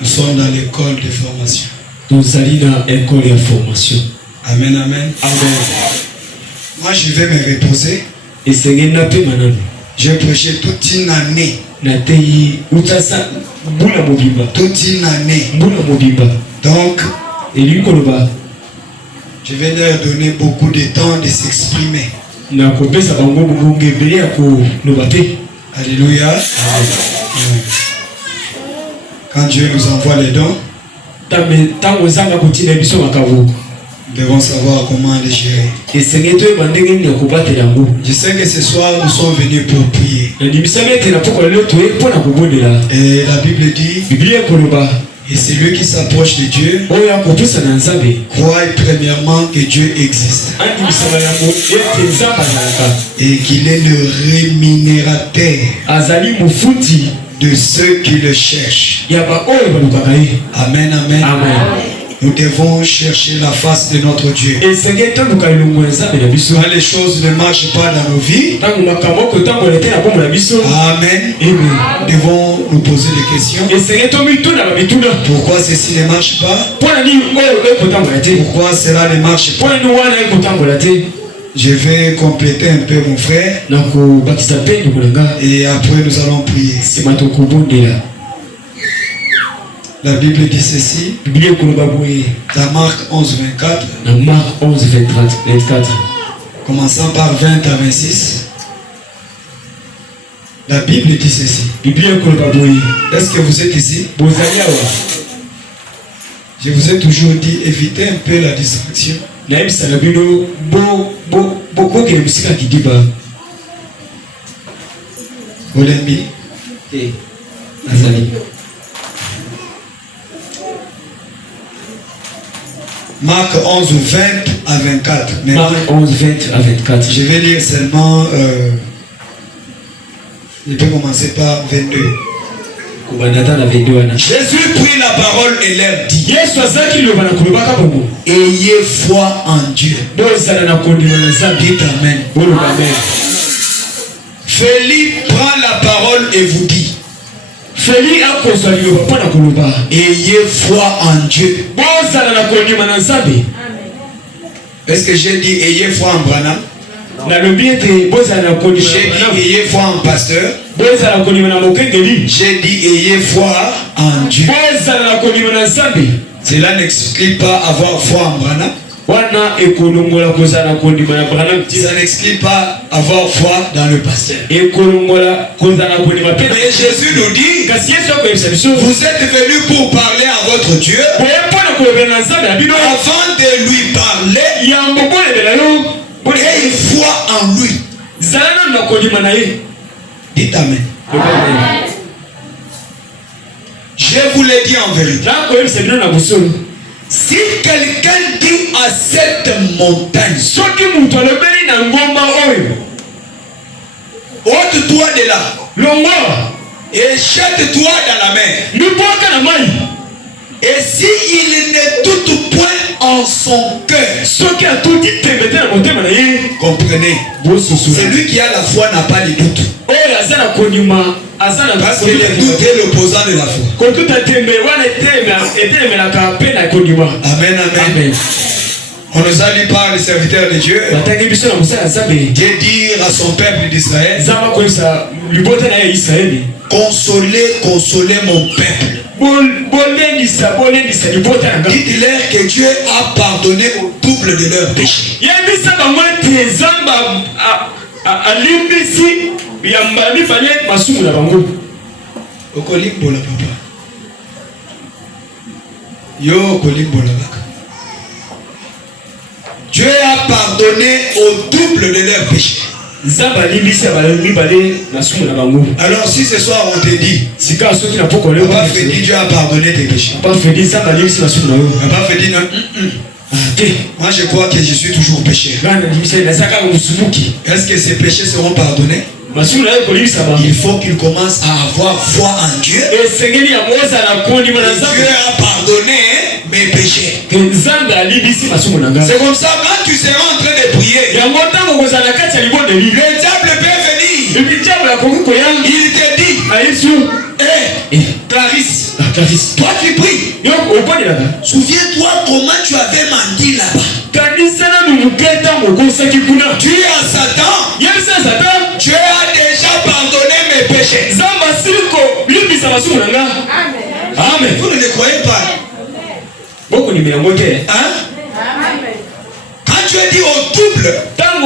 Nous sommes dans l'école de formation. Nous allons dans l'école de formation. Amen, amen. Amen. Moi, je vais me reposer. Et c'est un peu maintenant. J'ai prêché toute une année. Toute une année. Donc, je vais leur donner beaucoup de temps de s'exprimer. Alléluia. Quand Dieu nous envoie les dons, nous devons savoir comment les gérer. Je sais que ce soir nous sommes venus pour prier. Et la Bible dit, et celui qui s'approche de Dieu croit premièrement que Dieu existe et qu'il est le rémunérateur de ceux qui le cherchent. Amen, amen. Nous devons chercher la face de notre Dieu. Quand les choses ne marchent pas dans nos vies, amen, nous devons nous poser des questions. Pourquoi ceci ne marche pas? Pourquoi cela ne marche pas? Je vais compléter un peu mon frère et après nous allons prier. La Bible dit ceci, dans Marc 11, 24, commençant par 20 à 26, la Bible dit ceci. Est-ce que vous êtes ici? Je vous ai toujours dit, évitez un peu la distraction. Olembi. Marc 11, 20 à 24. Marc 11, 20 à 24. Je vais lire seulement. Je peux commencer par 22. Jésus prit la parole et leur dit: ayez foi en Dieu. Dites amen. Philippe prend la parole et vous dit: ayez foi en Dieu. Est-ce que j'ai dit ayez foi en Branham? J'ai dit ayez foi en pasteur. J'ai dit ayez foi en Dieu. Cela n'exclut pas avoir foi en Branham. Ça n'exclut pas avoir foi dans le pasteur. Mais Jésus nous dit: vous êtes venus pour parler à votre Dieu. Avant de lui parler, ayez foi en lui. Dites amen. Je vous l'ai dit en vérité. Si quelqu'un dit à cette montagne, ôte-toi de là et jette-toi dans la mer, et si il ne doute point en son cœur, comprenez, celui qui a la foi n'a pas de doute. Parce que le doute est l'opposant de la foi. Amen, amen. On nous a dit par les serviteurs de Dieu, Dieu dit à son peuple d'Israël: consolez, consolez mon peuple. Dites-leur que Dieu a pardonné au double de leurs péchés. Okolimbola papa. Yo okolimbola baka. Dieu a pardonné au double de leurs péchés. Alors si ce soir on te dit, Papa fait dit Dieu a pardonné tes péchés, Papa fait dit non. Moi je crois que je suis toujours pécheur. Est-ce que ces péchés seront pardonnés? Il faut qu'il commence à avoir foi en Dieu. Dieu a pardonné mes péchés. C'est comme ça, quand tu seras en train de prier, diable peut venir. Il te dit, Clarisse, toi qui pries, souviens-toi comment tu avais menti là-bas. Tu es à Satan. Tu as déjà pardonné mes péchés. Amen. Vous ne le croyez pas? Hein? Quand tu es dit au double, quand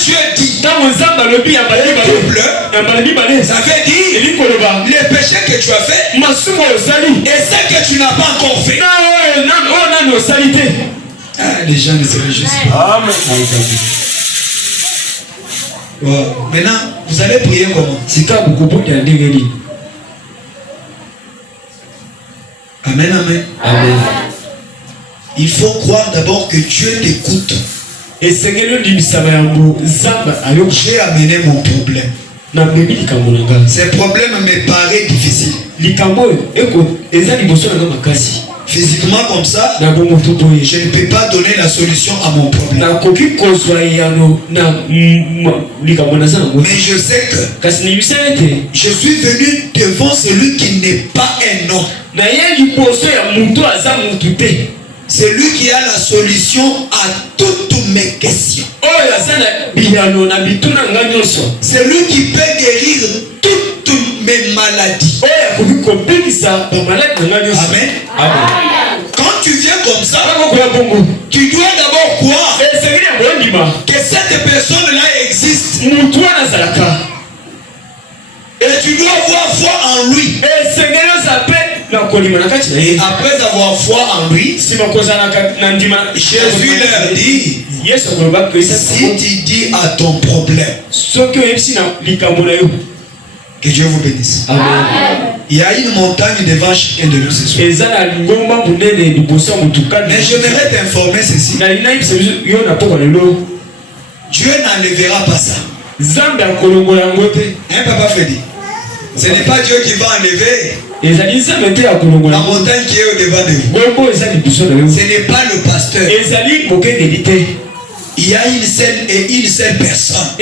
tu es dit au double, ça veut dire les péchés que tu as fait et ceux que tu n'as pas encore fait. Les gens ne se réjouissent pas. Amen. Wow. Maintenant, vous allez prier comment? Amen, amen. Amen. Il faut croire d'abord que Dieu t'écoute. J'ai amené mon problème. Ces problèmes me paraissent difficiles. Physiquement comme ça, je ne peux pas donner la solution à mon problème. Mais je sais que je suis venu devant celui qui n'est pas un homme. C'est lui qui a la solution à toutes mes questions. C'est lui qui peut guérir toutes mes maladies. Amen. Quand tu viens comme ça, tu dois d'abord croire que cette personne-là existe. Et tu dois avoir foi en lui. Et après avoir foi en lui, Jésus leur dit, si tu dis à ton problème, que Dieu vous bénisse. Amen. Il y a une montagne devant chacun de nous ce soir. Mais je voudrais t'informer ceci. Dieu n'enlèvera pas ça. Hein, Papa Freddy? Ce n'est pas Dieu qui va enlever la montagne qui est au devant de vous. Ce n'est pas le pasteur. Il y a une seule personne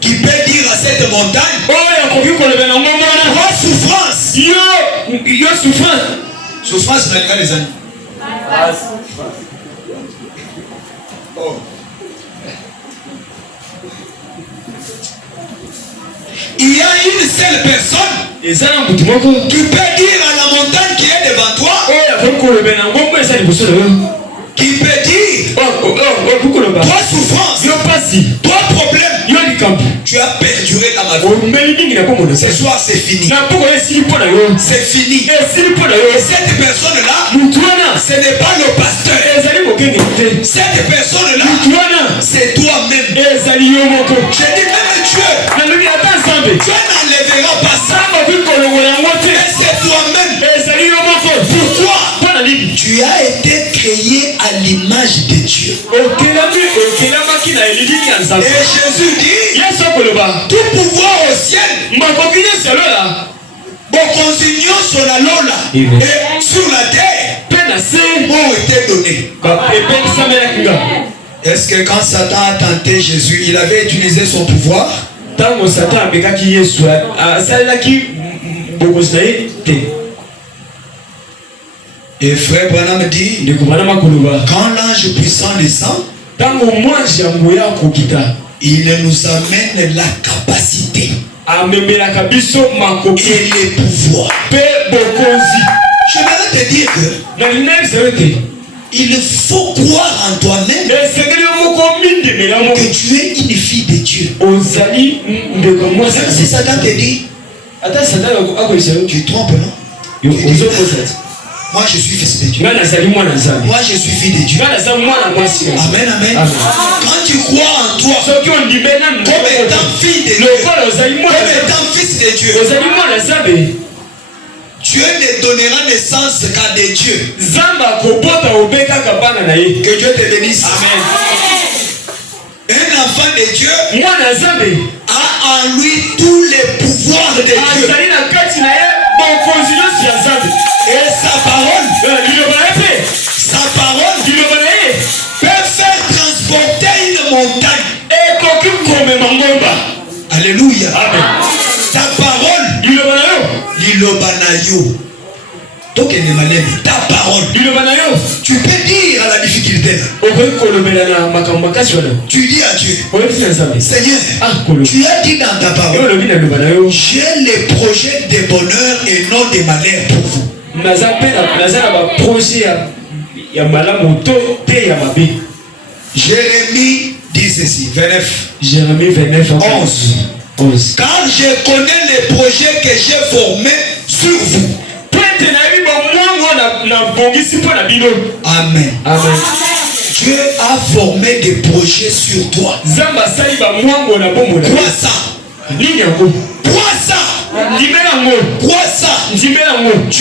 qui peut dire à cette montagne, toi souffrance. Souffrance dans les amis. Oh. Il y a une seule personne qui peut dire à la montagne qui est devant toi, qui peut dire, toi souffrance, toi problème, tu as perduré dans ma vie. Ce soir c'est fini. C'est fini. Et cette personne-là, ce n'est pas le pasteur. Cette personne-là, c'est toi-même. Je dis même Dieu. Dieu n'enlèvera pas ça. Et c'est toi-même. Pourquoi? Tu as été créé à l'image de Dieu. Et Jésus dit, tout pouvoir au ciel, et sur la terre ont été donnés. Est-ce que quand Satan a tenté Jésus, il avait utilisé son pouvoir? Et frère Branham dit, quand l'ange puissant descend, il nous amène la capacité et les pouvoirs. Je vais te dire que il faut croire en toi-même que tu es une fille de Dieu. Si Satan te dit, tu trompes, non? Moi je suis fils de Dieu. Moi je suis fille de Dieu. Amen, amen. Quand tu crois en toi comme étant fille de Dieu, comme étant fils de Dieu, Dieu ne donnera naissance qu'à des dieux. Que Dieu te bénisse. Amen. Un enfant de Dieu a en lui tous les pouvoirs de Dieu. Et sa parole peut yo. Ta parole. Tu peux dire à la difficulté. Tu dis à Dieu, Seigneur, tu as dit dans ta parole, j'ai les projets de bonheur et non de malheur pour vous. Jérémie dit ceci, 29. Jérémie 29, 11. Car je connais les projets que j'ai formés sur vous. Amen. Amen. Dieu a formé des projets sur toi. Crois ça. Crois ça. Crois ça. Dieu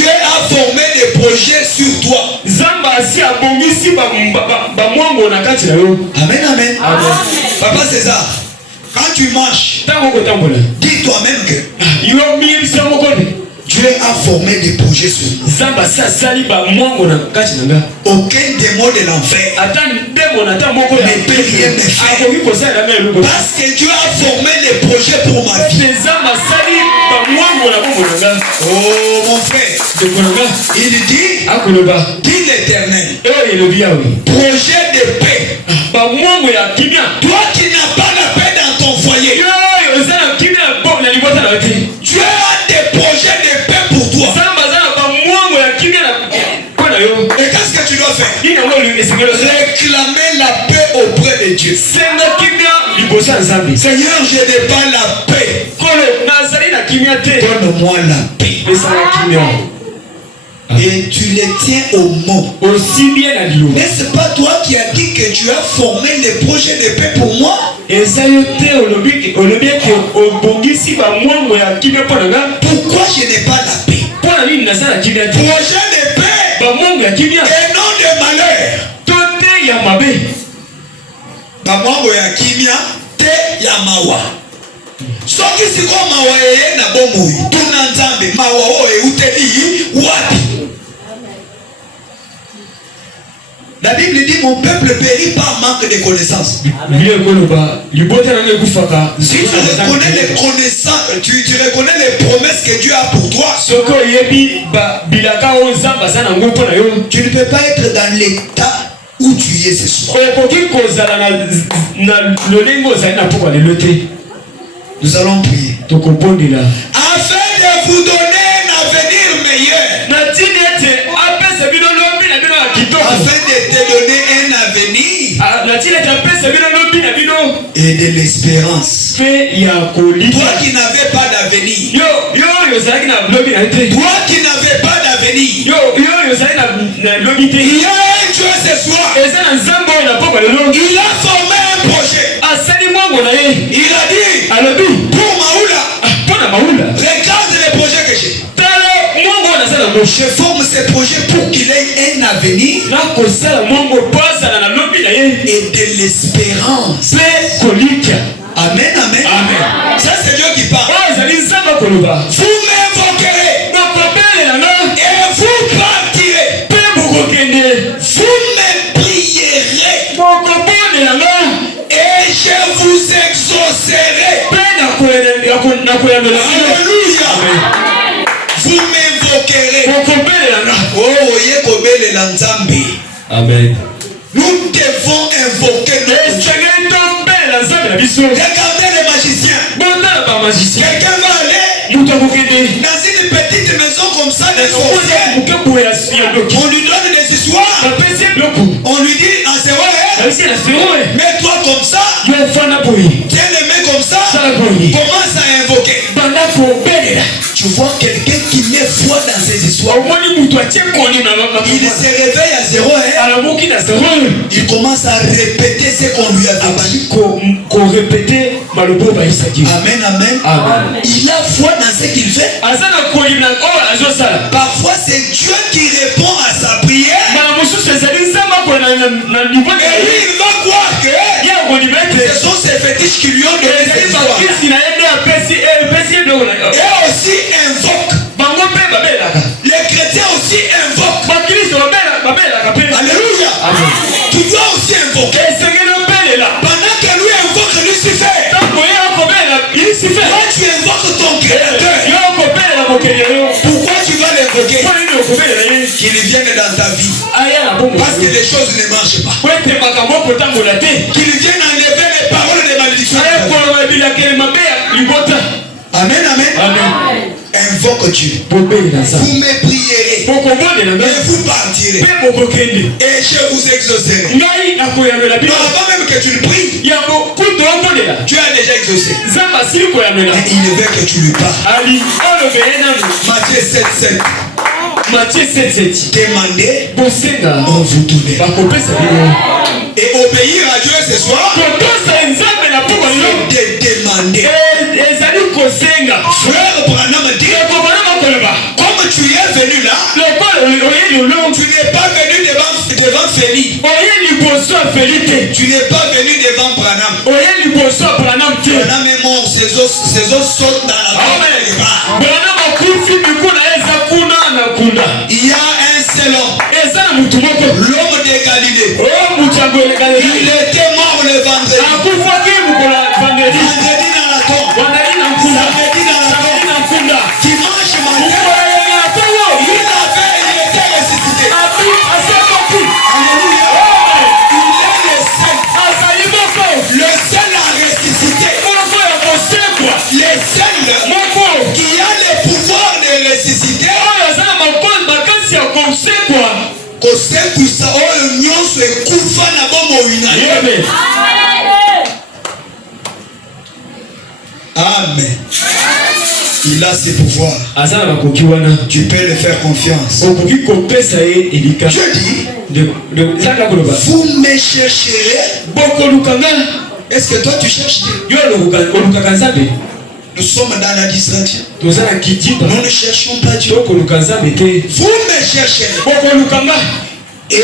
a formé des projets sur toi. Amen, amen. Papa César, quand tu marches, dis toi-même que Dieu a formé des projets sur nous. Aucun démon de l'enfer ne peut rien me faire. Parce que Dieu a formé les projets pour ma vie. Oh mon frère, il dit, dit l'Éternel, projet de paix. Toi qui n'as pas la paix dans ton foyer, Dieu a des projets de paix pour toi. Et qu'est-ce que tu dois faire? Réclamer la paix auprès de Dieu. Seigneur, je n'ai pas la paix. Donne-moi la paix. Et tu les tiens au mot. Aussi bien à l'eau. N'est-ce pas toi qui as dit que tu as formé les projets de paix pour moi? Pourquoi je n'ai pas la paix? Projet de paix et non de malheur. Bamongo ya kimia te ya mawa. Soki siko mawa ye na bomu tuna nzambe mawa o e uteli wapi? La Bible dit mon peuple périt par manque de connaissances. Si tu reconnais les connaissances, tu reconnais les promesses que Dieu a pour toi. Tu ne peux pas être dans l'état où tu es ce soir. Nous allons prier. Afin de vous donner un avenir meilleur. Afin de te donner un avenir et de l'espérance. Toi qui n'avais pas d'avenir. Toi qui n'avais pas d'avenir. Il y a un Dieu ce soir. Il a formé un projet. Il a dit pour Maoula, regarde les projets que j'ai. Je forme ces projets pour qu'il ait un avenir et de l'espérance. Amen, amen. Ça c'est Dieu qui parle. Vous m'invoquerez et vous partirez. Vous me prierez et je vous exaucerai. Alléluia. Vous m'invoquerez. Amen. Nous devons invoquer notre Dieu. Regardez les magiciens. Quelqu'un va aller dans une petite maison comme ça, des sorcières. On lui donne des histoires. On lui dit, ah c'est vrai, mets-toi comme ça. Tiens les mains comme ça. Commence à invoquer. Tu vois quelqu'un qui met foi dans ces histoires. Il se réveille à 0 il commence à répéter ce qu'on lui a dit. Amen, amen. Il a foi dans ce qu'il fait. Parfois c'est Dieu qui répond à sa prière. Et lui il va croire que ce sont ses fétiches qui lui ont donné cette histoire. Et aussi invoque. Les chrétiens aussi invoquent. Alléluia. Tu dois aussi invoquer. Pendant que lui invoque Lucifer, toi tu invoques ton créateur. Pourquoi tu vas le Parce que les choses ne marchent pas. Qu'il vienne enlever les paroles de malédiction. Amen, amen. Invoque Dieu. Vous me prierez. Et vous partirez. Et je vous exaucerai. Non, avant même que tu le pries, tu as déjà exaucé. Mais il veut que tu lui parles. Matthieu 7:7. Matthieu 7:7. Demandez, on vous donnera. Et obéir à Dieu ce soir, c'est de demander. Frère Branham dit, comme tu es venu là, tu n'es pas venu devant Félix. Tu n'es pas venu devant Branham. Branham est mort, ses os sautent dans la terre. Il y a un seul homme, l'homme de Galilée. Il était mort le vendredi. Vendredi dans la tombe. Samedi dans la tombe. Dimanche matin, il était ressuscité. Alléluia. Il est le seul à ressusciter. Le seul qui a le pouvoir de ressusciter. Amen. Il a ses pouvoirs. Tu peux le faire confiance. Je dis, vous me chercherez. Est-ce que toi tu cherches Dieu? Nous sommes dans la distraction. Nous ne cherchons pas Dieu. Vous me chercherez. Et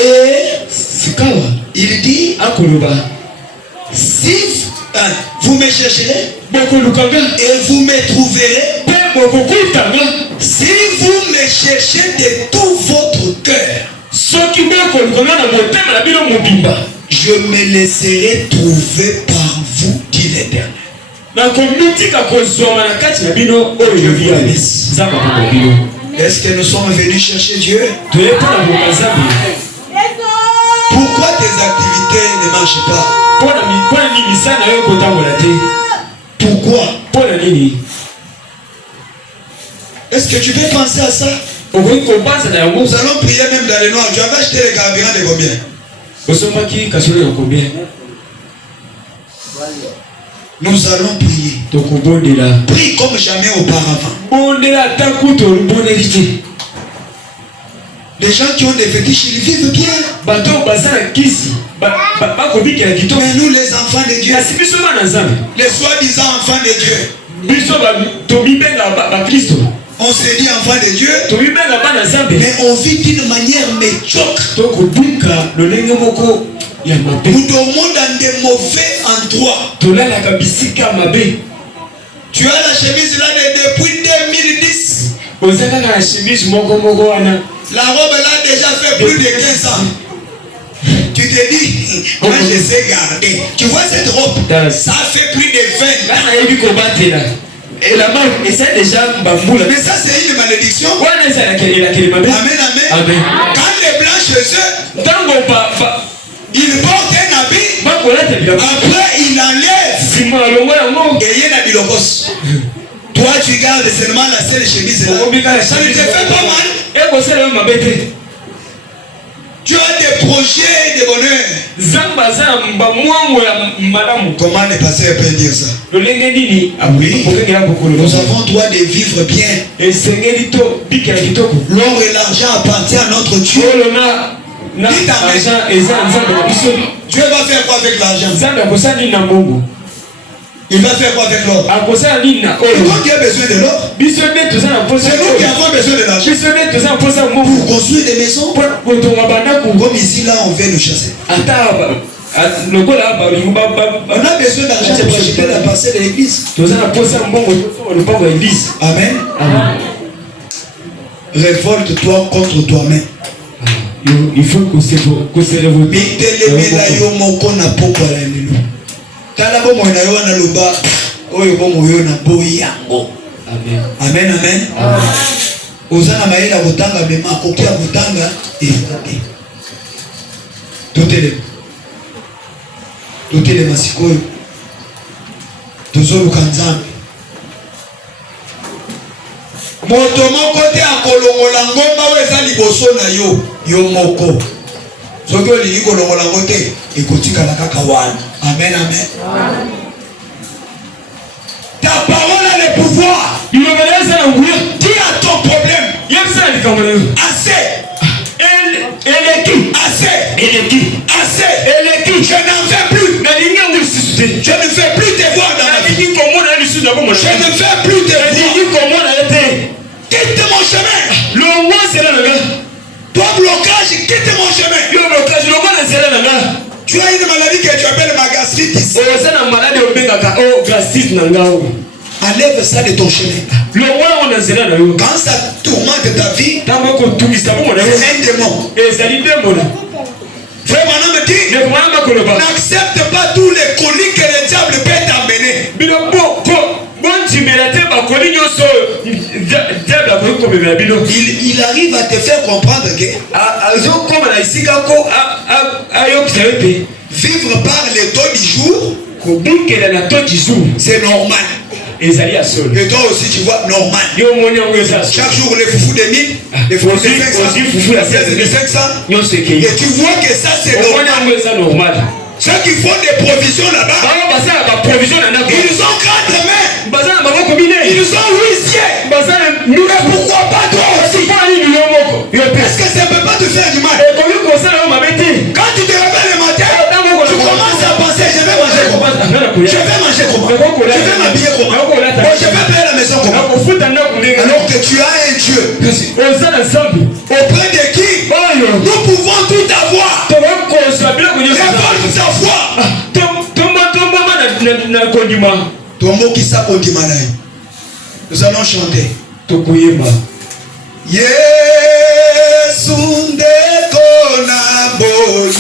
il dit, si vous me chercherez et vous me trouverez, si vous me cherchez de tout votre cœur, je me laisserai trouver par vous, dit l'Éternel. Est-ce que nous sommes venus chercher Dieu? Pourquoi tes activités ne marchent pas? Pourquoi? Est-ce que tu veux penser à ça? Nous allons prier même dans les noirs. Tu avais acheté les carburants de combien? Nous allons prier. Prie comme jamais auparavant. Les gens qui ont des fétiches, ils vivent bien. Mais nous, les enfants de Dieu, les soi-disant enfants de Dieu, on se dit enfants de Dieu, mais on vit d'une manière médiocre. Nous dormons dans des mauvais endroits. Tu as la chemise là depuis 2010. La robe là déjà fait plus de 15 ans. Tu te dis, moi je sais garder. Tu vois cette robe, ça fait plus de 20 ans. Et la main, et ça déjà bamboula. Mais ça c'est une malédiction. Amen, amen. Quand les blancs chez eux, ils portent un habit. Après il enlève. Et il y a la bilokos. Toi tu gardes seulement la seule chemise là. Ça ne te fait pas mal. Tu as des projets de bonheur. Comment le pasteur peut dire ça? Oui. Nous avons droit de vivre bien. L'or et l'argent appartiennent à notre Dieu. Dieu va faire quoi avec l'argent? Il va faire quoi avec l'or? C'est toi qui as besoin de l'or. C'est nous qui avons besoin de l'argent. Pour construire des maisons. Comme ici là on vient nous chasser. On a besoin d'argent pour acheter la parcelle de l'église. Amen. Révolte-toi contre toi-même. Il faut que se révolte. Amen, amen. Ozana maela kutanga bema kokia kutanga ifate. totelema sikoyo tozoluka nzambe. Moto moko te akolongola ngomba oyo eza liboso na yo moko. Soki olingi kolongola ngo te ekotikala kaka wana. Amen, amen. Ta parole a le pouvoir. Dis à ton problème. Assez. Assez. Je n'en fais plus. Je ne fais plus tes voix dans ma vie. Je ne fais plus tes voix. Quitte mon chemin. Toi blocage, quitte mon chemin. Tu as une maladie que tu appelles ma gastritis. Enlève ça de ton chemin. Quand ça tourmente ta vie, c'est un démon. Frère Manan me dit, n'accepte pas tous les colis que le diable peut t'amener. Il arrive à te faire comprendre que vivre par les taux du jour, c'est normal. Et toi aussi tu vois normal. Chaque jour les foufous de 1000, les foufous de 500, et tu vois que ça c'est normal. Ceux qui font des provisions là-bas, ils ont 4 mains, ils ont 8 ciels. Mais pourquoi pas toi aussi? Parce que ça ne peut pas te faire du mal. Quand tu te réveilles le matin, tu commences à penser, je vais manger comment? Je vais manger comment? Je vais m'habiller comment? Je vais payer la maison comment? Alors que tu as un Dieu auprès de qui nous pouvons tout avoir. Révolte ta foi. Nous allons chanter. Yesu ndeko na boli.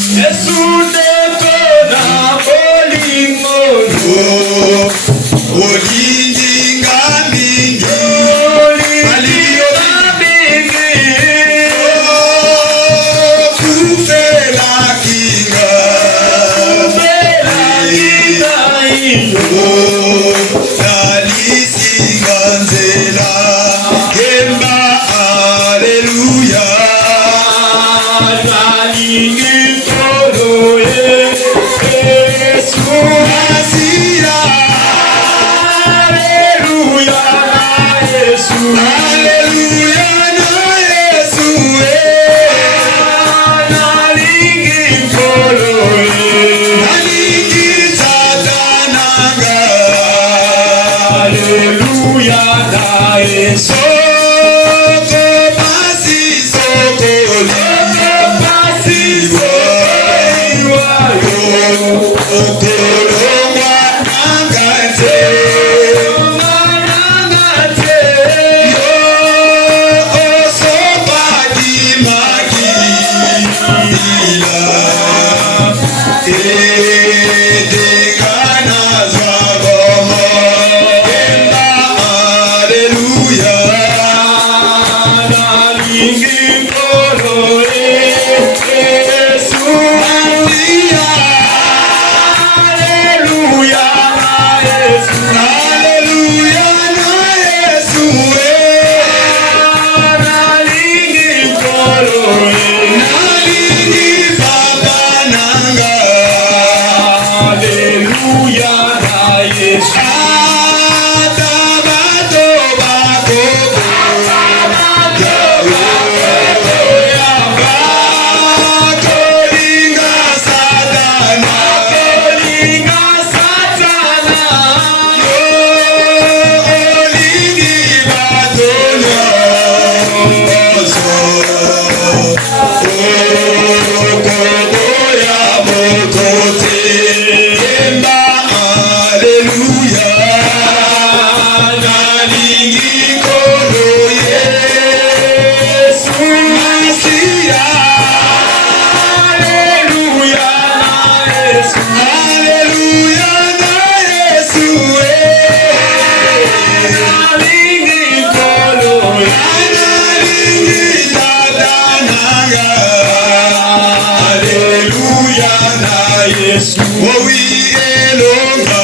Yesu. Oh oui, elonga,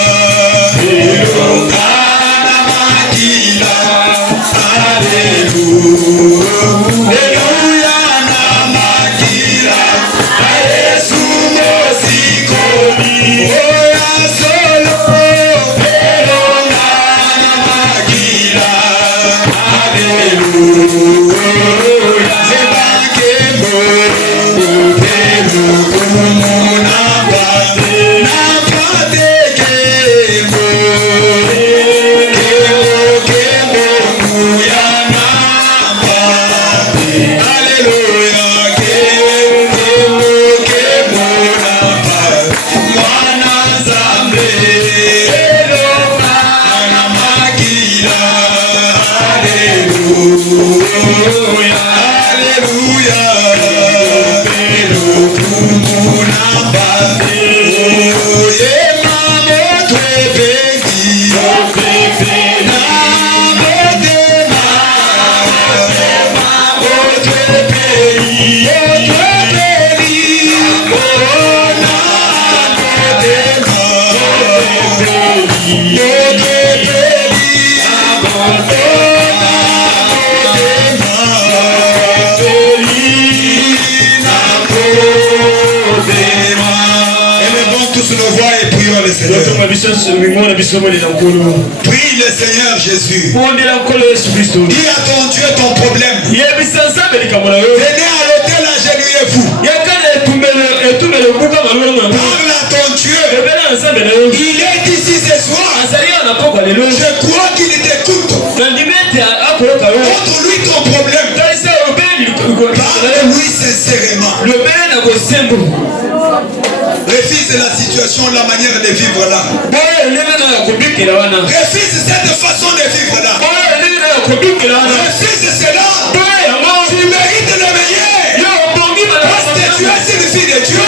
elonga na makila. Alléluia, Alléluia na makila. Yesu mosikoli. Oh ya solo, elonga na makila. Alléluia. Prie le Seigneur Jésus. Dis à ton Dieu ton problème. Venez à l'hôtel, agenouillez-vous. Parle à ton Dieu. Il est ici ce soir. Je crois qu'il t'écoute. Montre-lui ton problème. Parle-lui sincèrement. Refuse la situation, la manière de vivre là. Refuse cette façon de vivre là. Refuse cela. Tu mérites le meilleur. Parce que tu es une fille de Dieu.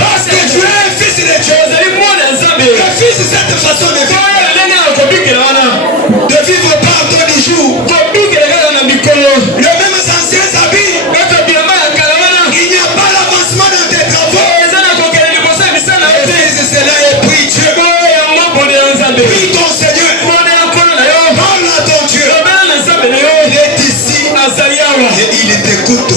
Parce que tu es un fils de Dieu. Refuse cette façon de vivre. De vivre par ton jour. Le même ancien habit. Il n'y a pas l'avancement dans tes travaux. Refuse cela et prie Dieu. Prie ton Seigneur. Parle à ton Dieu. Il est ici et il t'écoute.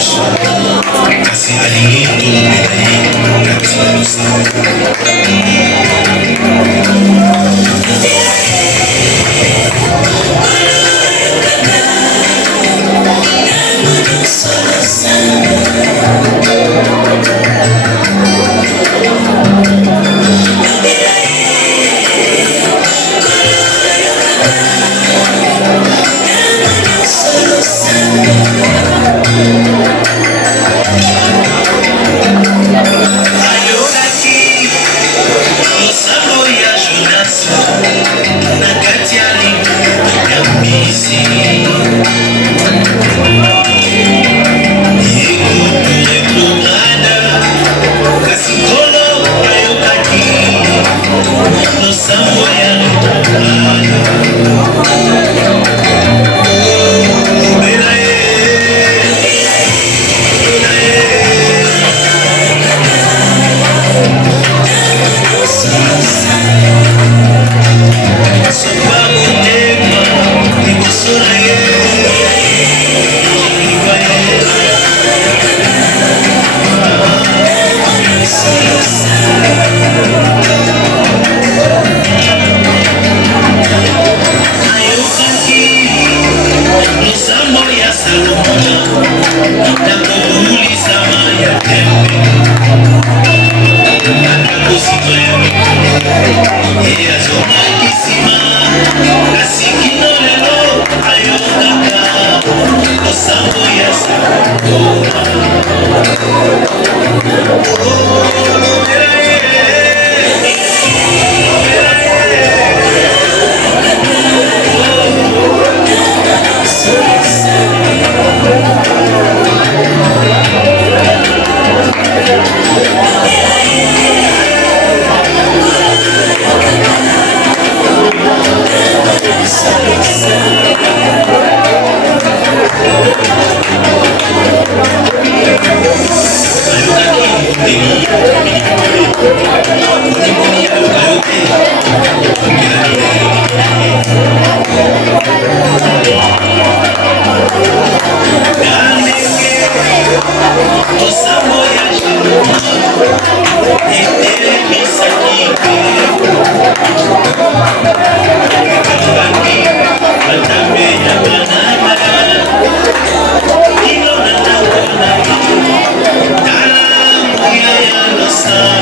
kasi alingi tolobela ye na ntina tosala.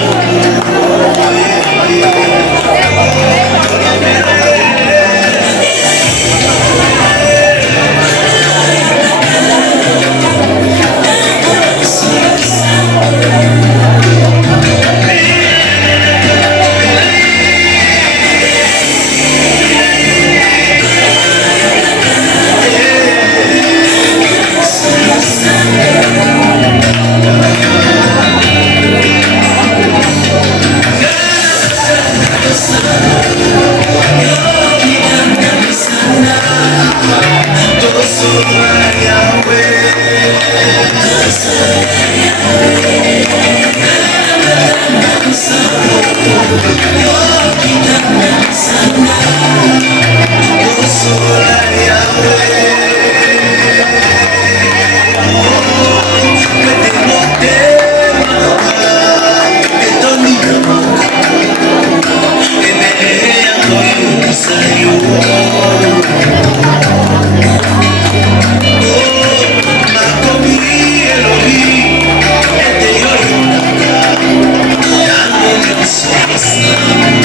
Yes.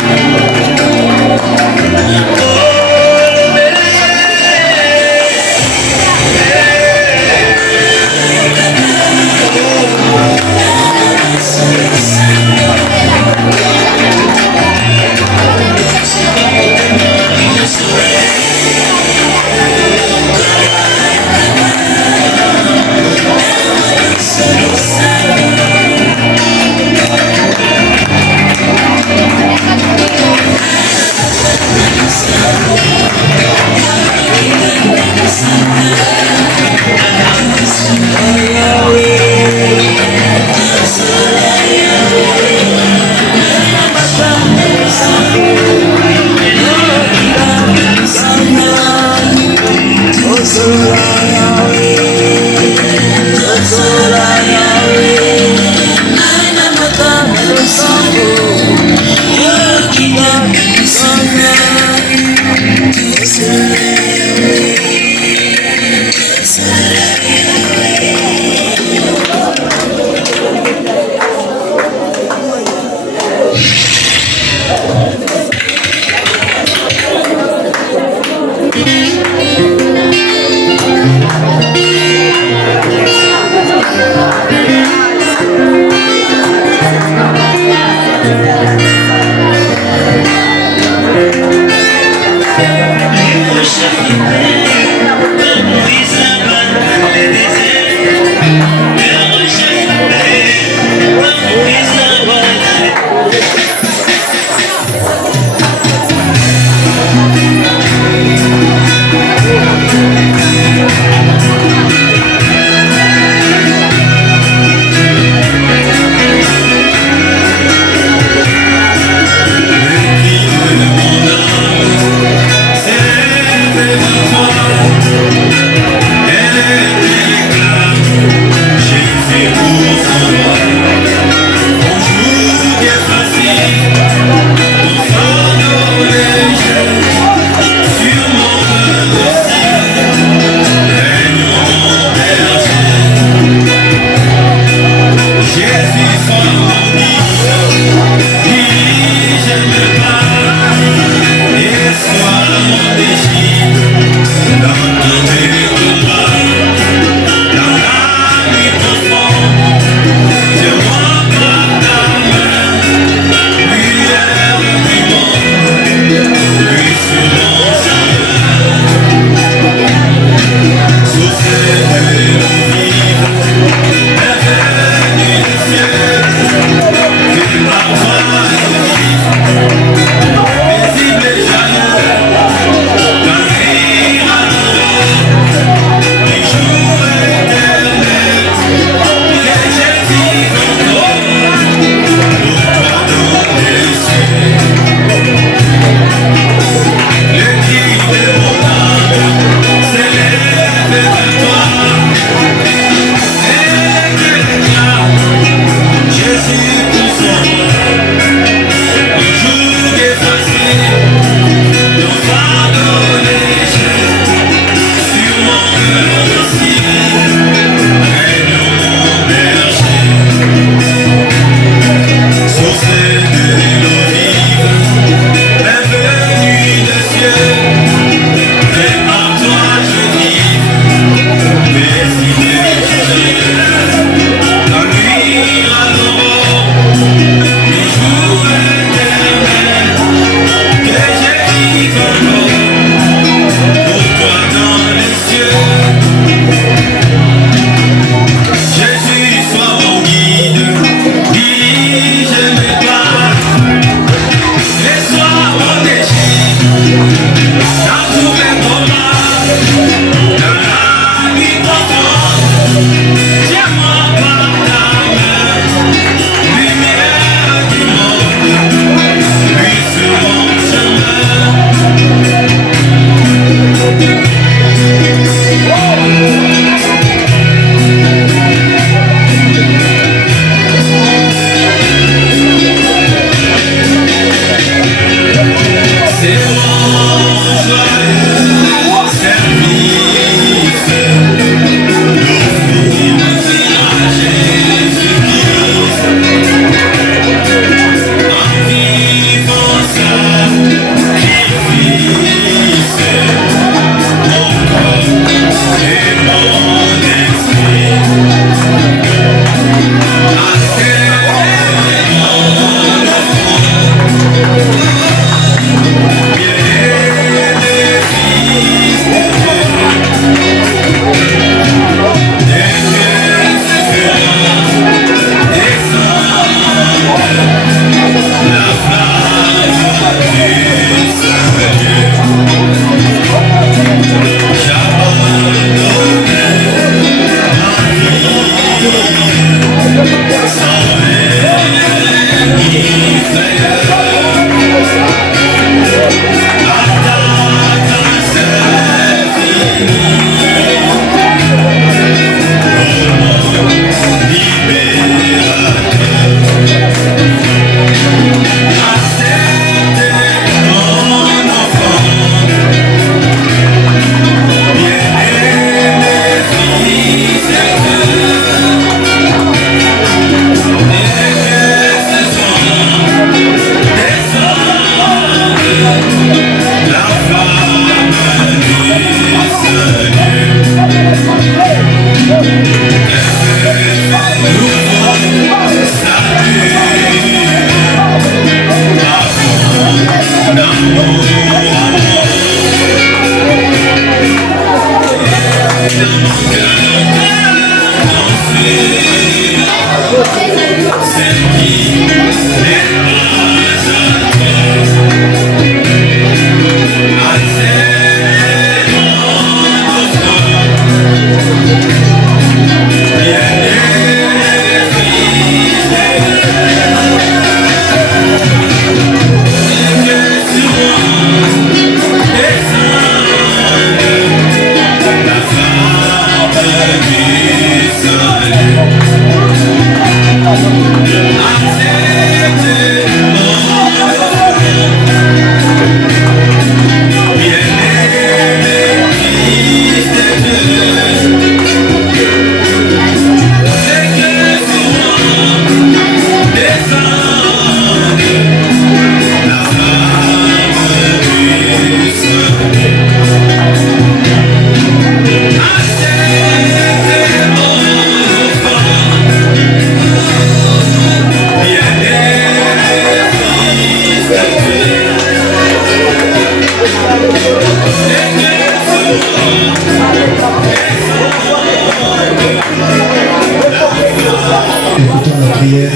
prière.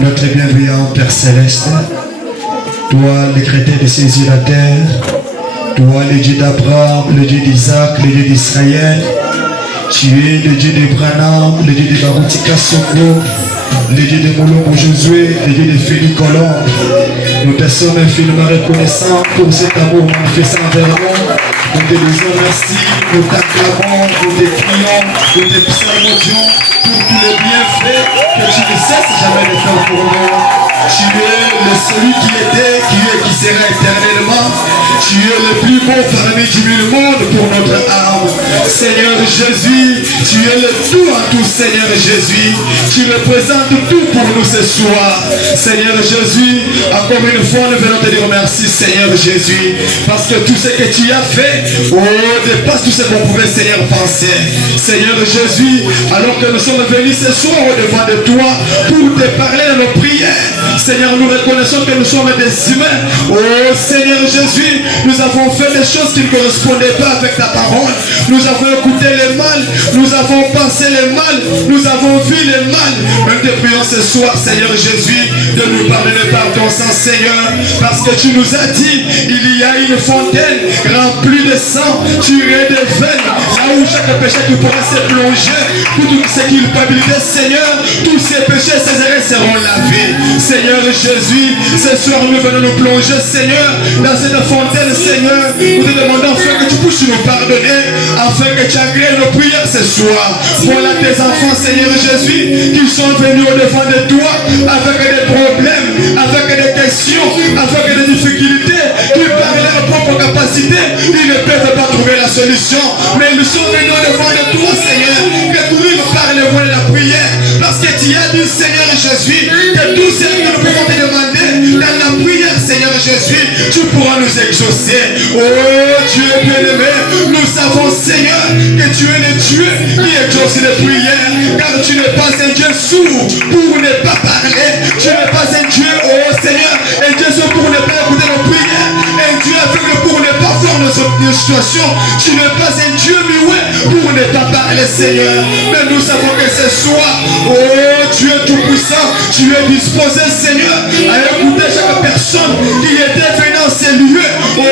Notre bienveillant Père Céleste, toi le créateur de ces îles la terre, toi le Dieu d'Abraham, le Dieu d'Isaac, le Dieu d'Israël, tu es le Dieu d'Abraham, le Dieu de Baroutika Soko, le Dieu de Moulombo Josué, le Dieu de Félix Colomb. Nous te sommes infiniment reconnaissants pour cet amour manifesté envers nous. Nous te disons merci, nous t'acclamons, nous te prions, nous te psalmodions pour tous les bienfaits que tu ne cesses jamais de faire pour nous. Tu es le celui qui était, qui est, qui sera éternellement. Tu es le plus beau parmi 10 000 mondes pour notre âme. Seigneur Jésus, tu es le tout en tout, Seigneur Jésus. Tu représentes tout pour nous ce soir. Seigneur Jésus, encore une fois, nous venons te dire merci, Seigneur Jésus. Parce que tout ce que tu as fait, dépasse tout ce qu'on pouvait, Seigneur, penser. Seigneur Jésus, alors que nous sommes venus ce soir au-devant de toi pour te parler de nos prières. Seigneur, nous reconnaissons que nous sommes des humains. Oh Seigneur Jésus, nous avons fait des choses qui ne correspondaient pas avec ta parole. Nous avons écouté le mal, nous avons pensé le mal, nous avons vu le mal. Nous te prions ce soir, Seigneur Jésus, de nous pardonner par ton sang, Seigneur, parce que tu nous as dit, il y a une fontaine remplie de sang, tirée de veines, là où chaque péché qui pourrait se plonger, pour toutes ces culpabilités, Seigneur, tous ces péchés, ces erreurs seront lavés. Seigneur Jésus, ce soir nous venons nous plonger, Seigneur, dans cette fontaine, Seigneur. Nous te demandons afin que tu puisses nous pardonner, afin que tu agrées nos prières ce soir. Voilà tes enfants, Seigneur Jésus, qui sont venus au-devant de toi avec des problèmes, avec des questions, avec des difficultés, qui par leur propre capacité, ils ne peuvent pas trouver la solution. Mais nous sommes venus au-devant de toi, Seigneur, que tu nous parles le voie de la prière, parce que tu as dit, Seigneur Jésus, que tout ce que nous pouvons te demander dans la prière, Seigneur Jésus, tu pourras nous exaucer. Oh Dieu bien-aimé, nous savons, Seigneur, que tu es le Dieu qui exauce les prières, car tu n'es pas un Dieu sourd pour ne pas parler, tu n'es pas un Dieu, oh Seigneur, un Dieu sourd pour ne pas écouter nos prières, un Dieu aveugle pour ne pas voir nos situations, tu n'es pas un Dieu muet pour ne pas parler, Seigneur. Mais nous savons que ce soir, oh Dieu tout-puissant, tu es disposé, Seigneur, à écouter chaque personne qui était venue dans ces lieux. Oh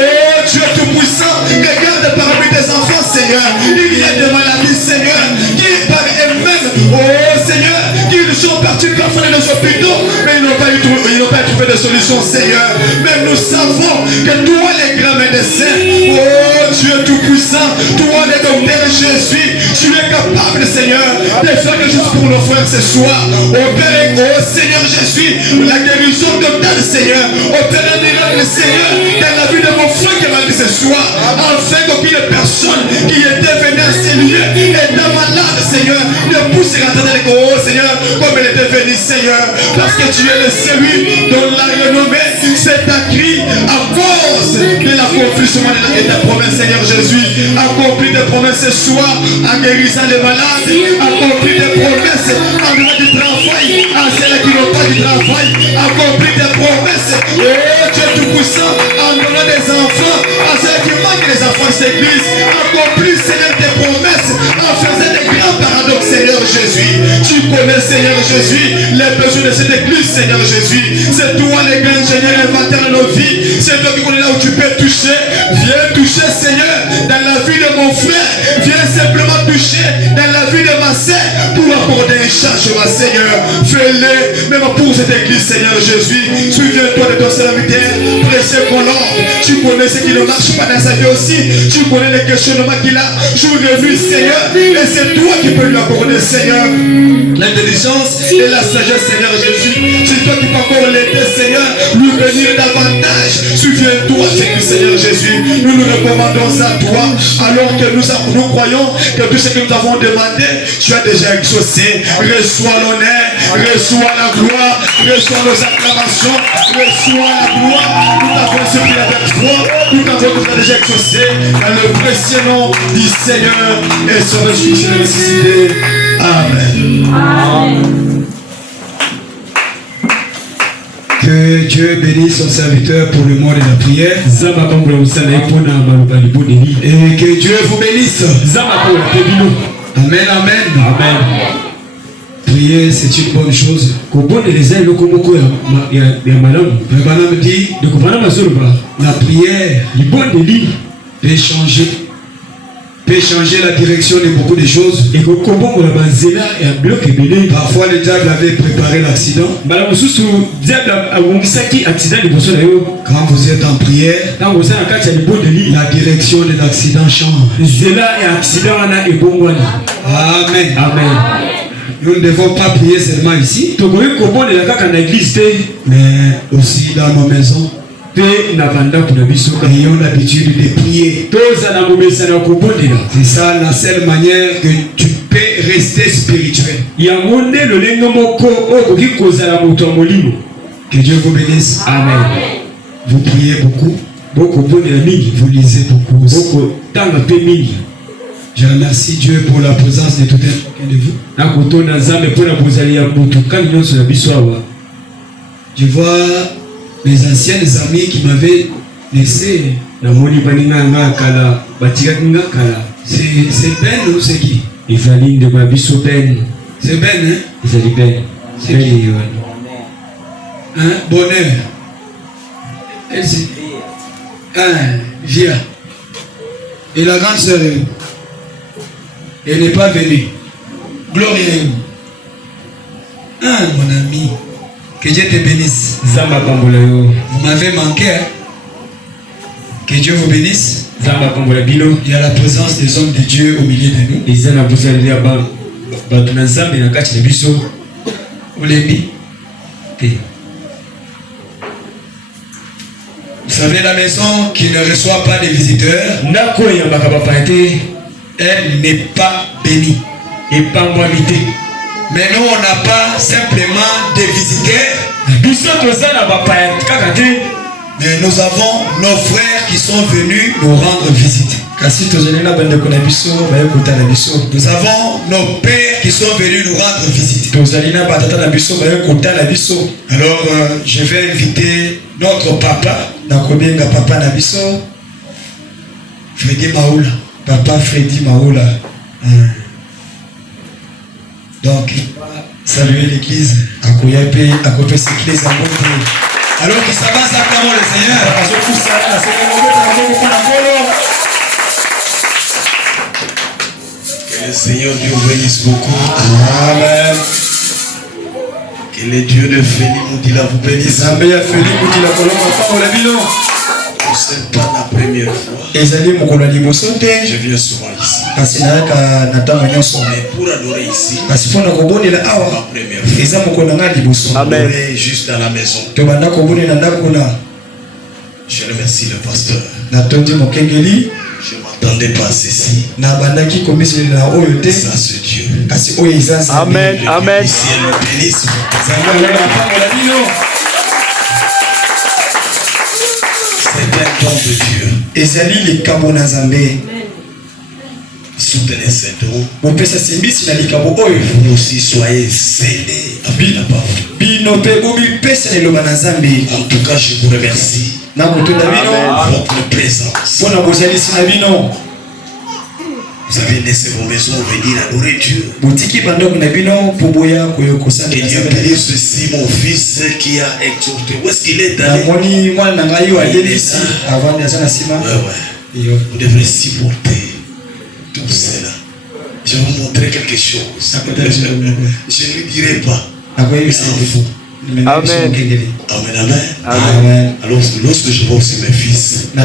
Dieu tout-puissant, regarde parmi tes enfants, Seigneur, il y a des maladies, Seigneur, qui par eux-mêmes, oh Seigneur, qui sont partis parfois dans les hôpitaux, mais ils n'ont pas trouvé de solution, Seigneur. Mais nous savons que toi, les grands médecins, oh Dieu tout-puissant, toi, les docteurs Jésus, tu es capable, Seigneur, de faire quelque chose pour nos frères ce soir. Opère, oh Seigneur Jésus, la guérison totale, Seigneur. Opère un miracle, Seigneur, dans la vie de mon frère qui m'a dit ce soir, afin qu'aucune personne qui était venue à ces lieux étant malade, Seigneur, ne pousse à tête de oh Seigneur, comme elle était venue, Seigneur, parce que tu es le celui dont la renommée s'est accrue à cause de l'accomplissement de ta promesse, Seigneur Jésus. Accomplis tes promesses ce soir en guérissant les malades, accomplis tes promesses en donnant du travail à ceux qui n'ont pas du travail, accomplis tes promesses, oh Dieu tout-puissant, en donnant des enfants à ceux qui manquent des enfants de cette église, accomplis, Seigneur, tes promesses en faisant des grands paradoxes, Seigneur Jésus. Tu connais, Seigneur Jésus, les besoins de cette église, Seigneur Jésus. C'est toi le grand ingénieur inventaire de nos vies. C'est toi qui connais là où tu peux toucher. Viens toucher, Seigneur, dans la vie de mon frère. Viens simplement toucher dans la vie de ma sœur pour apporter un changement, Seigneur. Fais-le, même pour cette église, Seigneur Jésus. Souviens-toi de ton serviteur, précieux Colomb. Tu connais ce qui ne marche pas dans sa vie aussi. Tu connais les questionnements qu'il a jour et nuit, Seigneur. Et c'est toi qui peux lui accorder, Seigneur, l'intelligence et la sagesse, Seigneur Jésus. C'est toi qui peux encore l'aider, Seigneur, lui venir davantage. Souviens-toi, Seigneur Jésus. Nous nous recommandons à toi, alors que nous croyons que tout ce que nous avons demandé, tu as déjà exaucé. Reçois l'honneur, reçois la gloire, reçois nos acclamations, reçois la gloire. Nous t'avons supplié avec foi, nous t'avons déjà exaucé dans le précieux nom du Seigneur et son résurrection ressuscité. Amen. Amen. Que Dieu bénisse son serviteur pour le mot de la prière. Et que Dieu vous bénisse. Amen, amen. Amen. Prier, c'est une bonne chose. Mais Branham dit, la prière peut changer la direction de beaucoup de choses. Parfois le diable avait préparé l'accident. Quand vous êtes en prière, la direction de l'accident change. Amen. Amen. Nous ne devons pas prier seulement ici, mais aussi dans nos maisons. Ayons l'habitude de prier. C'est ça la seule manière que tu peux rester spirituel. Que Dieu vous bénisse. Amen. Vous priez beaucoup. Vous lisez beaucoup aussi. Je remercie Dieu pour la présence de tout un chacun de vous. Je vois mes anciennes amies qui m'avaient laissé. C'est Ben ou c'est qui? C'est Ben, hein? C'est qui? Hein? Bonheur. Elle c'est Via. Et la grande sœur, elle n'est pas venue. Gloria. Ah, mon ami. Que Dieu te bénisse. Vous m'avez manqué. Hein? Que Dieu vous bénisse. Il y a la présence des hommes de Dieu au milieu de nous. Vous l'aimez? Vous savez, la maison qui ne reçoit pas de visiteurs, elle n'est pas bénie. Mais nous, on n'a pas simplement des visiteurs, mais nous avons nos frères qui sont venus nous rendre visite. Nous avons nos pères qui sont venus nous rendre visite. Alors, je vais inviter notre papa, Freddy Maoula. Papa Freddy Maoula. Donc, saluer l'église. Alors que ça va, ça comment le Seigneur. Que le Seigneur Dieu bénisse beaucoup. Amen. Que le Dieu de Félix Moutila vous bénisse. Ce n'est pas la première fois. Je viens souvent ici. Mais pour adorer ici, c'est la première fois. Adorer juste à la maison. Je remercie le pasteur. Je ne m'attendais pas à ceci. Ça, c'est Dieu. Amen. Amen. Ciel me bénisse. C'est un don de Dieu. Soutenez cet don. Vous aussi soyez zélés avec la parole. En tout cas, je vous remercie. Votre présence. Vous avez laissé vos maisons venir adorer Dieu. Que Dieu bénisse aussi mon fils qui a exhorté. Où est-ce qu'il est allé? Vous devrez supporter tout cela. Je vais vous montrer quelque chose. Je ne lui dirai pas. Amen. Amen, amen. Alors, lorsque je vois aussi mes fils, je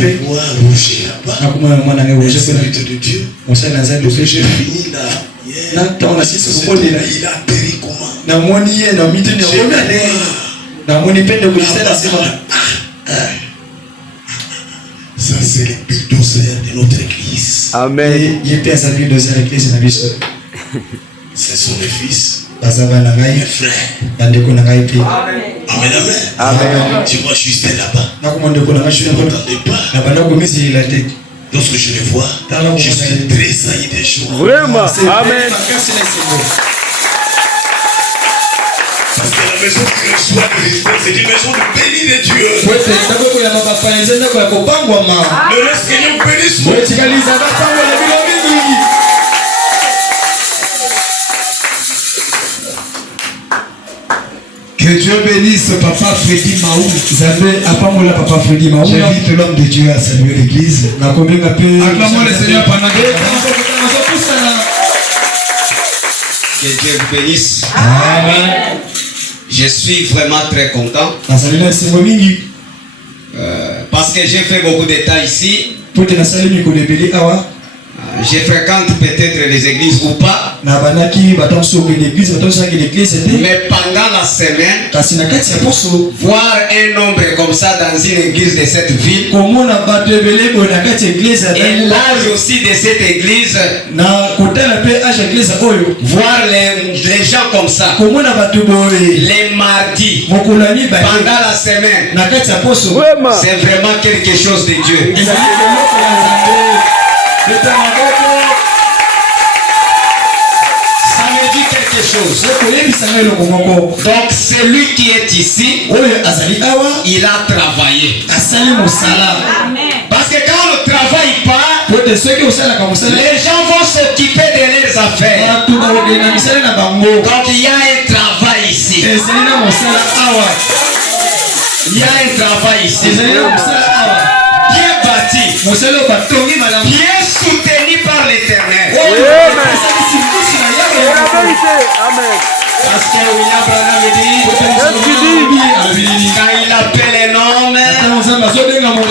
les vois rougir là-bas. L'Esprit de Dieu. Lorsque j'ai fini là, il a atterri comment? Ça, c'est le bulldozer de notre église. Amen. Ce sont les fils. Mes frères. Amen, amen. Tu vois juste là-bas. Je ne m'entendais pas. Lorsque je les vois, je suis tressailli des jours. Vraiment. Amen. Parce que la maison qui reçoit de visiteurs, c'est une maison de béni de Dieu. Le Seigneur bénisse moi. Dieu bénisse Papa Freddy Maou. Papa Freddy Maou. J'invite l'homme de Dieu à saluer l'église. Acclamons le Seigneur pendant que Dieu vous bénisse. Amen. Je suis vraiment très content. Parce que j'ai fait beaucoup de temps ici. Je fréquente peut-être les églises ou pas. Mais pendant la semaine, voir un nombre comme ça dans une église de cette ville, et l'âge aussi de cette église, voir les gens comme ça, les mardis, pendant la semaine, c'est vraiment quelque chose de Dieu. Ça me dit quelque chose. Donc celui qui est ici, il a travaillé. Parce que quand on ne travaille pas, les gens vont s'occuper de leurs affaires. Donc il y a un travail ici. Il y a un travail ici. Bien bâti, bien soutenu par l'Éternel. Parce que William Branham dit, quand il appelle un homme,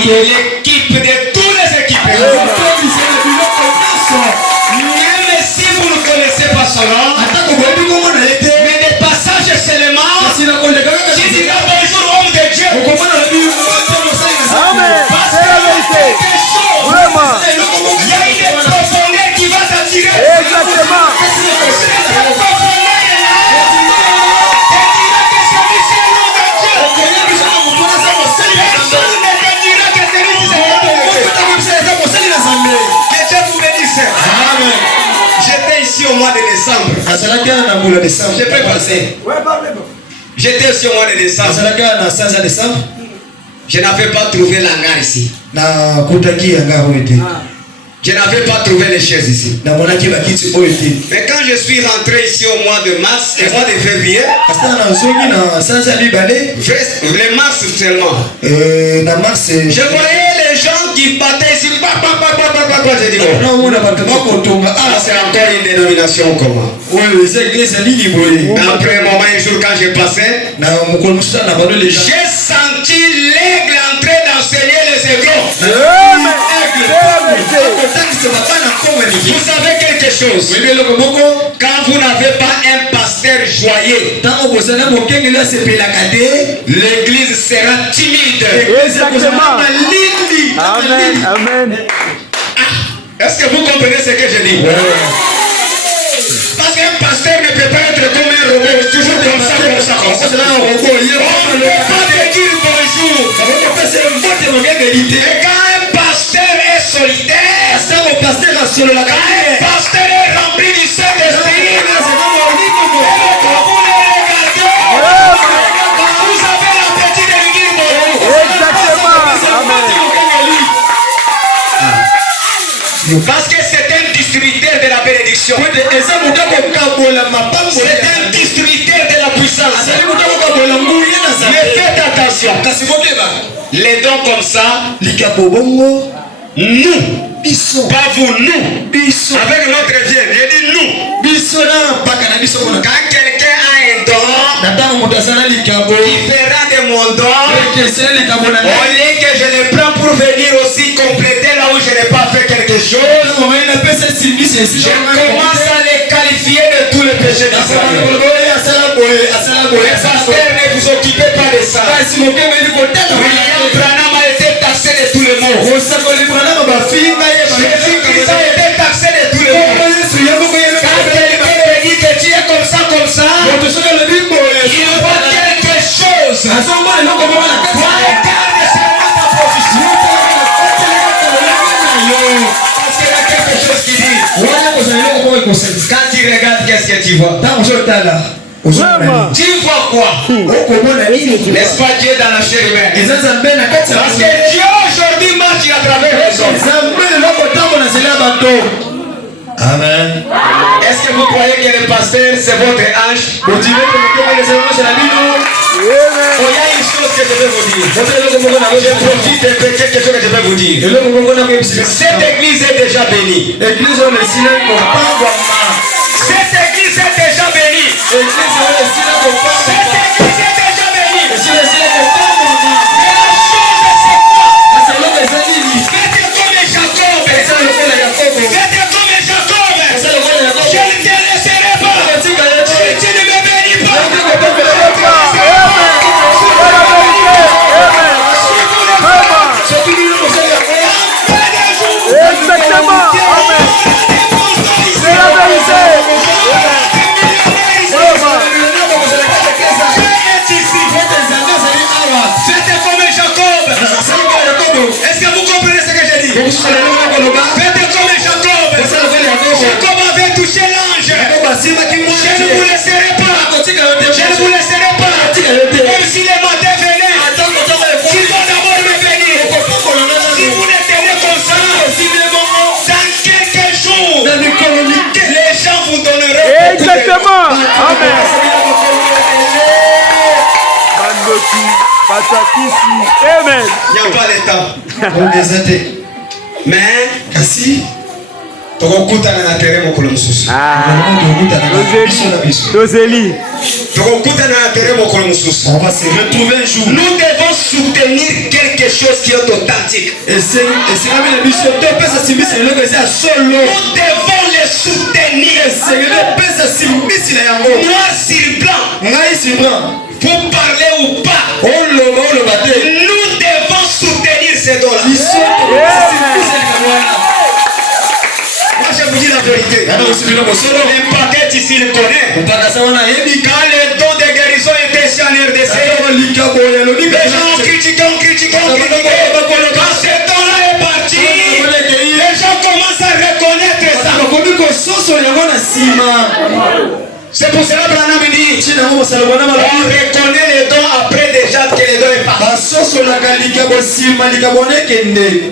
il équipe de tous les équipements. Même si vous ne connaissez pas son nom, mais des passages seulement, tu diras bonjour homme de Dieu. Parce que quelque chose, il y a une profondeur qui va t'attirer. Exactement. J'étais ici au mois de décembre. Je peux passer. J'étais ici au mois de décembre. Je n'avais pas trouvé l'hangar ici. Je n'avais pas trouvé les chaises ici. Mais quand je suis rentré ici au mois de mars et au mois de février, le mars seulement, je voyais les gens qui battaient ici. J'ai dit, c'est encore une dénomination comment? Après un moment, un jour, quand je passais, j'ai senti l'aigle entrer d'enseigner les aiglons. Vous savez quelque chose? Quand vous n'avez pas un pasteur joyeux, l'église sera timide. Amen. Amen. Est-ce que vous comprenez ce que je dis? Parce qu'un pasteur ne peut pas être comme un robot, toujours comme ça. On ne peut pas te dire bonjour. Et quand un pasteur est solitaire, quand un pasteur est rempli du Saint-Esprit, vous avez l'appétit de lui dire bonjour. Parce que c'est un distributeur de la bénédiction. C'est un distributeur de la puissance. Mais faites attention. Les dons comme ça, nous, pas vous, nous, avec notre vie, je dis nous. Quand quelqu'un a un don différent de mon don, au lieu que je le prends pour venir aussi compléter là où je n'ai pas fait quelque chose, je commence à les qualifier de tous les péchés d'Israël. Les pasteurs, ne vous occupez pas de ça. William Branham a été taxé de tous les maux. Jésus-Christ a été taxé de tous les maux. Quand quelqu'un te dit que tu es comme ça, il voit quelque chose. Parce qu'il y a quelque chose qui dit. Quand tu regardes, qu'est-ce que tu vois? Tu vois quoi? N'est-ce pas Dieu dans la chair humaine? Parce que Dieu aujourd'hui marche à travers les hommes. Amen. Est-ce que vous croyez que le pasteur c'est votre ange? Oh, il y a une chose que je vais vous dire. Je profite de quelque chose que je vais vous dire. Cette église est déjà bénie. Cette église est déjà bénie. Cette église est déjà bénie. Mais la chose c'est quoi? Faites comme Jacob. Faites comme Jacob. Je ne te laisserai pas. Si tu ne me bénis pas. Exactement. Amen. C'est la vérité. Faites comme Jacob. Est-ce que vous comprenez ce que je dis? Faites comme Jacob. Jacob avait touché l'ange. Je ne vous laisserai pas. Je ne vous laisserai pas. Même si les matins venaient, s'il doit d'abord me bénir. Si vous le tenez comme ça, dans quelques jours, les gens vous donneront. Exactement. Amen. Amen. Il n'y a pas de temps. Mais, si tu as un terrain, mon colon sous. On va se retrouver un jour. Nous devons soutenir quelque chose qui est authentique. Nous devons les soutenir. Noir sur blanc. Vous parlez ou pas. Nous devons soutenir ces dons-là. Moi je vous dis la vérité. L'impact ici le connaît. Quand les dons de guérison étaient ici en RDC, les gens ont critiqué. Quand ce don-là est parti, les gens commencent à reconnaître ça. C'est pour cela que Branham dit on reconnaît les dons après déjà que les dons est parti.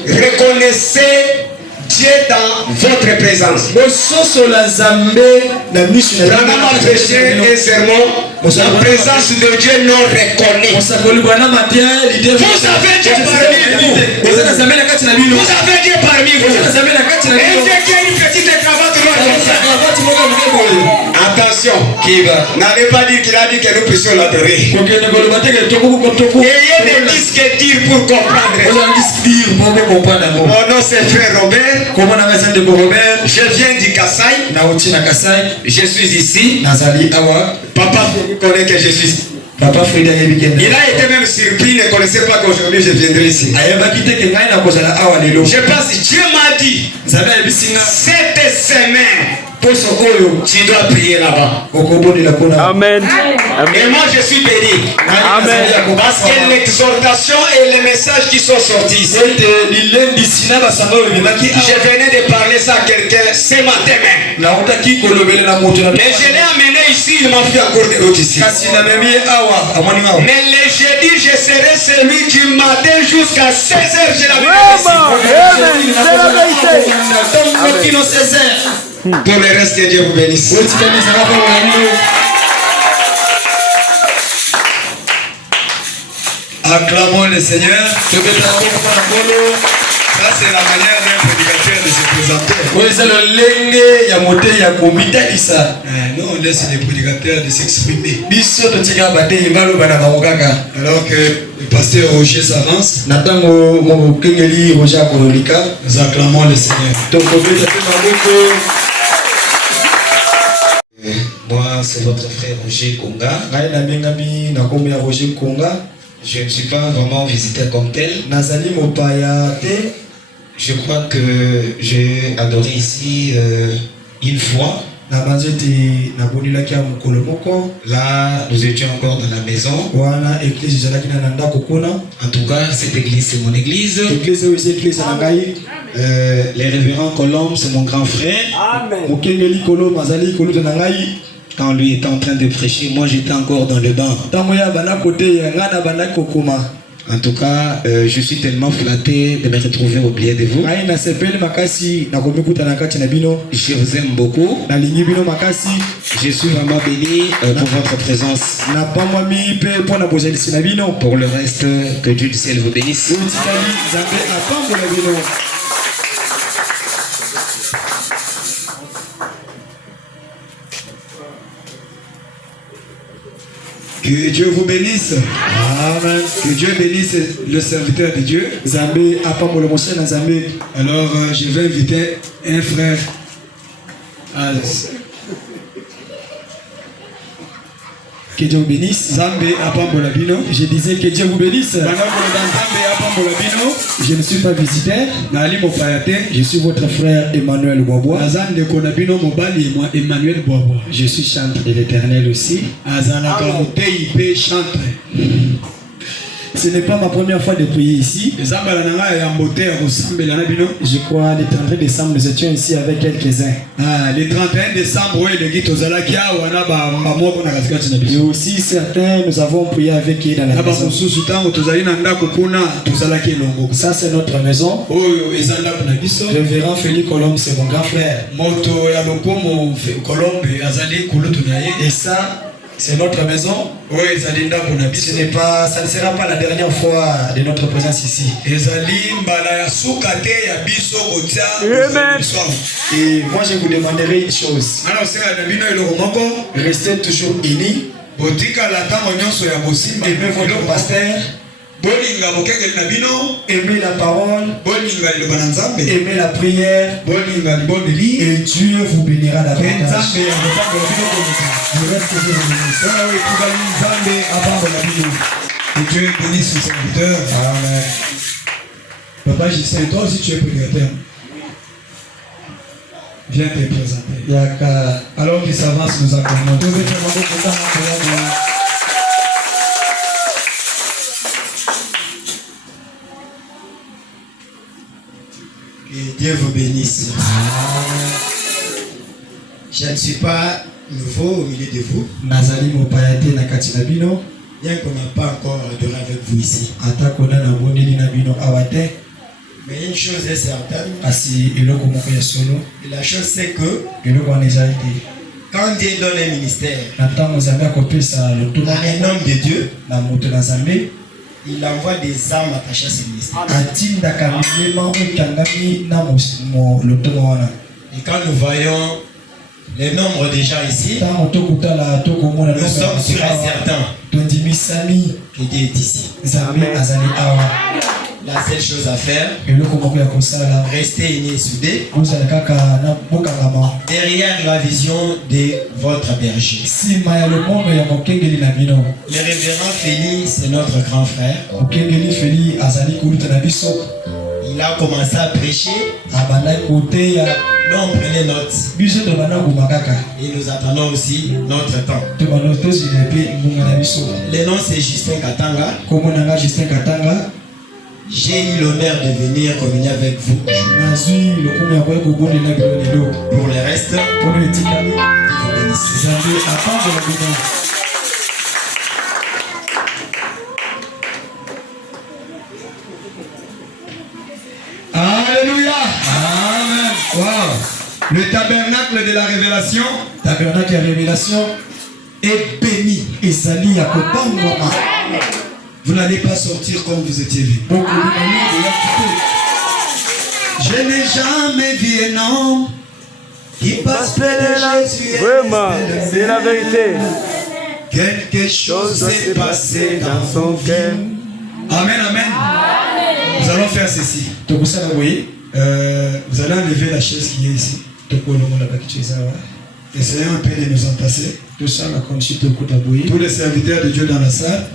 Reconnaissez Dieu dans votre présence. Branham a prêché un sermon. La présence de Dieu non reconnue. Vous avez Dieu parmi vous. Vous avez Dieu parmi vous. Et Dieu qui a une petite cravate noire comme ça. Attention, n'allez pas dire qu'il a dit que nous puissions l'adorer. Ayez des disques durs pour comprendre. Mon nom c'est frère Robert. Je viens du Kassai. Je suis ici. Papa connaît que je suis ici. Il a été même surpris, ne connaissait pas qu'aujourd'hui je viendrai ici. Je pense, Dieu m'a dit, cette semaine, tu dois prier là-bas. Amen. Et moi je suis béni. Amen. Parce que l'exhortation et les messages qui sont sortis ici, je venais de parler ça à quelqu'un ce matin même. Mais je l'ai amené ici, il m'a fait encore des routes ici. Mais le jeudi, je serai celui du matin jusqu'à 16h. Je l'avais dit. Pour le reste, que Dieu vous bénisse. Acclamons le Seigneur. Ça, c'est la manière d'un prédicateur de se présenter. Nous, on laisse les prédicateurs de s'exprimer. Alors que le pasteur Roger s'avance, nous acclamons le Seigneur. Moi, c'est votre frère Roger Konga. Je ne suis pas vraiment visiteur comme tel. Je crois que j'ai adoré ici une fois. Là, nous étions encore dans la maison. En tout cas, cette église, c'est mon église. Les révérends Colombe, c'est mon grand frère. Quand lui était en train de prêcher, moi j'étais encore dans le banc. En tout cas, je suis tellement flatté de me retrouver au milieu de vous. Je vous aime beaucoup. Je suis vraiment béni pour votre présence. Pour le reste, que Dieu du ciel vous bénisse. Que Dieu vous bénisse. Amen. Que Dieu bénisse le serviteur de Dieu. Alors, je vais inviter un frère. Que Dieu vous bénisse. Je disais que Dieu vous bénisse. Je ne suis pas visitaire. Je suis votre frère Emmanuel Boisbois. Je suis chantre de l'Éternel aussi. Ce n'est pas ma première fois de prier ici. Je crois le 31 décembre, nous étions ici avec quelques-uns. Le 31 décembre, et aussi certains, nous avons prié avec eux dans la maison. Ça, c'est notre maison. Révérend Félix Colombe, c'est mon grand frère. Et ça, c'est notre maison. Ça ne sera pas la dernière fois de notre présence ici. Amen. Et moi, je vous demanderai une chose. Restez toujours unis. Aimez votre pasteur. Aimez la parole. Aimez la prière. Et Dieu vous bénira davantage. Que Dieu bénisse son serviteur. Amen. Papa, je sais, toi aussi tu es prédicateur. Viens te présenter. Alors qu'il s'avance, nous accompagnons. Que Dieu vous bénisse. Je ne suis pas nouveau au milieu de vous. Bien qu'on n'a pas encore adoré avec vous ici. Mais une chose est certaine. Et la chose c'est que quand Dieu donne un ministère à un homme de Dieu, il envoie des âmes attachées à ce ministère. Et quand nous voyons le nombre de gens ici, nous sommes sûrs et certains que Dieu est ici. La seule chose à faire, rester unis et soudés derrière la vision de votre berger. Le révérend Félix, c'est notre grand frère. Il a commencé à prêcher. Donc prenez note. Et nous attendons aussi notre temps. Le nom c'est Justin Katanga. J'ai eu l'honneur de venir communier avec vous. Pour le reste, vous bénissez. Alléluia. Amen. Wow. Le tabernacle de la révélation. Est béni. Et Sali a vous n'allez pas sortir comme vous étiez venu. Je n'ai jamais vu un homme qui passe près de Jésus. Vraiment, c'est la vérité. Quelque chose s'est passé dans son cœur. Amen, amen. Nous allons faire ceci. Vous allez enlever la chaise qui est ici. Essayons un peu de nous en passer. Tous les serviteurs de Dieu dans la salle.